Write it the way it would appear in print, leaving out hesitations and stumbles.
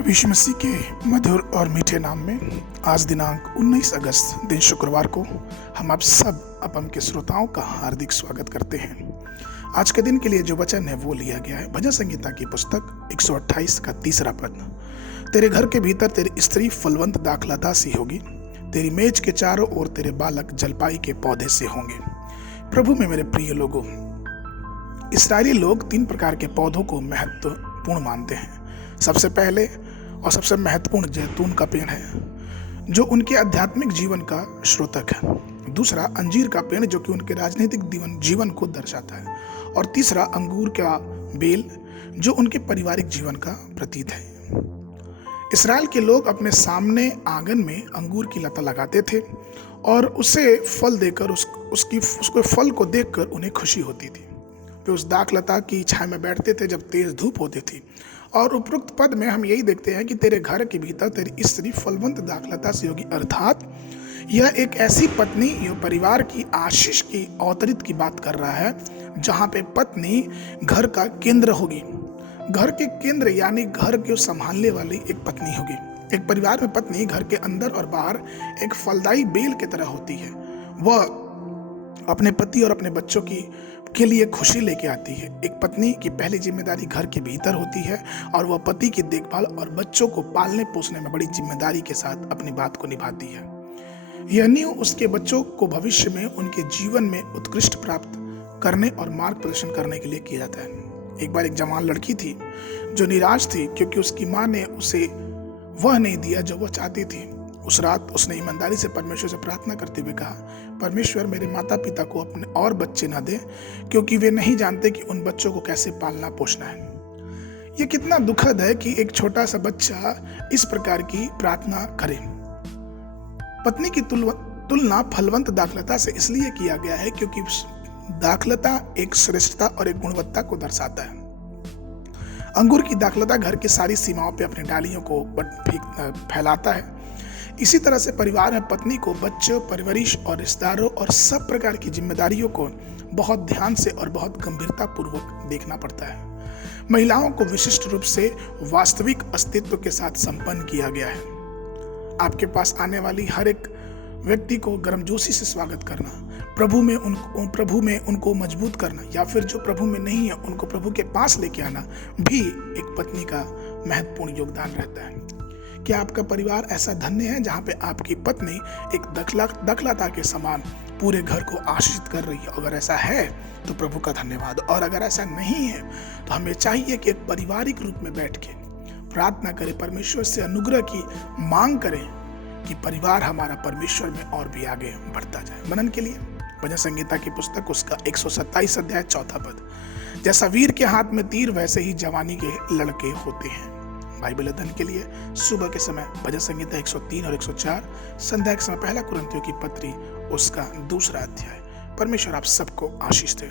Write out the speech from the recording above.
प्रभु यीशु मसीह के मधुर और मीठे नाम में आज दिनांक 19 अगस्त दिन शुक्रवार को हम आप सब अपम के श्रोताओं का हार्दिक स्वागत करते हैं। आज के दिन के लिए जो वचन है वो लिया गया है भजन संहिता की पुस्तक 128 का 3रा पद। तेरे घर के भीतर तेरी स्त्री फलवंत दाखलता सी होगी, तेरी मेज के चारों ओर तेरे बालक जलपाई के पौधे से होंगे। प्रभु में मेरे प्रिय लोगों, इस्राएली लोग 3 प्रकार के पौधों को महत्वपूर्ण मानते हैं। सबसे पहले और सबसे महत्वपूर्ण जैतून का पेड़ है जो उनके आध्यात्मिक जीवन का स्रोतक है। दूसरा अंजीर का पेड़ जो कि उनके राजनीतिक जीवन को दर्शाता है। और तीसरा अंगूर का बेल जो उनके पारिवारिक जीवन का प्रतीक है। इस्राएल के लोग अपने सामने आंगन में अंगूर की लता लगाते थे और उसे फल देकर उसके फल को देखकर उन्हें खुशी होती थी। वे उस दाखलता की छाया में बैठते थे जब तेज धूप होती थी। और उपरोक्त पद में हम यही देखते हैं कि तेरे घर के भीतर तेरी स्त्री फलवंत दाखलता से होगी, अर्थात यह एक ऐसी पत्नी जो परिवार की आशीष की अवतरित की बात कर रहा है, जहां पे पत्नी घर का केंद्र होगी। घर के केंद्र यानी घर को संभालने वाली एक पत्नी होगी। एक परिवार में पत्नी घर के अंदर और बाहर एक फलदायी बेल की तरह होती है। वह अपने पति और अपने बच्चों के लिए खुशी लेके आती है। एक पत्नी की पहली जिम्मेदारी घर के भीतर होती है और वह पति की देखभाल और बच्चों को पालने पोसने में बड़ी जिम्मेदारी के साथ अपनी बात को निभाती है। यह नींव उसके बच्चों को भविष्य में उनके जीवन में उत्कृष्ट प्राप्त करने और मार्गदर्शन करने के लिए किया जाता है। एक बार एक जवान लड़की थी जो निराश थी क्योंकि उसकी माँ ने उसे वह नहीं दिया जो वह चाहती थी। उस रात उसने ईमानदारी से परमेश्वर से प्रार्थना करते हुए कहा, परमेश्वर मेरे माता पिता को अपने और बच्चे न दे क्योंकि वे नहीं जानते कि उन बच्चों को कैसे पालना पोषना है। यह कितना दुखद है कि एक छोटा सा बच्चा इस प्रकार की प्रार्थना करे। पत्नी की तुलना फलवंत दाखलता से इसलिए किया गया है क्योंकि दाखलता एक श्रेष्ठता और एक गुणवत्ता को दर्शाता है। अंगूर की दाखलता घर की सारी सीमाओं पर अपनी डालियों को फैलाता है। इसी तरह से परिवार में पत्नी को बच्चों, परवरिश और रिश्तेदारों और सब प्रकार की जिम्मेदारियों को बहुत ध्यान से और बहुत गंभीरता पूर्वक देखना पड़ता है। महिलाओं को विशिष्ट रूप से वास्तविक अस्तित्व के साथ संपन्न किया गया है। आपके पास आने वाली हर एक व्यक्ति को गर्मजोशी से स्वागत करना, प्रभु में उनको मजबूत करना या फिर जो प्रभु में नहीं है उनको प्रभु के पास लेके आना भी एक पत्नी का महत्वपूर्ण योगदान रहता है। क्या आपका परिवार ऐसा धन्य है जहां पे आपकी पत्नी एक दाखलता के समान पूरे घर को आशीषित कर रही है? अगर ऐसा है तो प्रभु का धन्यवाद। और अगर ऐसा नहीं है तो हमें चाहिए कि एक पारिवारिक रूप में बैठ के प्रार्थना करें, परमेश्वर से अनुग्रह की मांग करें कि परिवार हमारा परमेश्वर में और भी आगे बढ़ता जाए। मनन के लिए भजन संहिता की पुस्तक उसका 127 अध्याय 4 पद। जैसा वीर के हाथ में तीर वैसे ही जवानी के लड़के होते हैं। बाइबल अध्ययन के लिए सुबह के समय भजन संहिता 103 और 104, संध्या के समय 1 कुरिन्थियों की पत्री उसका 2रा अध्याय। परमेश्वर आप सबको आशीष दे।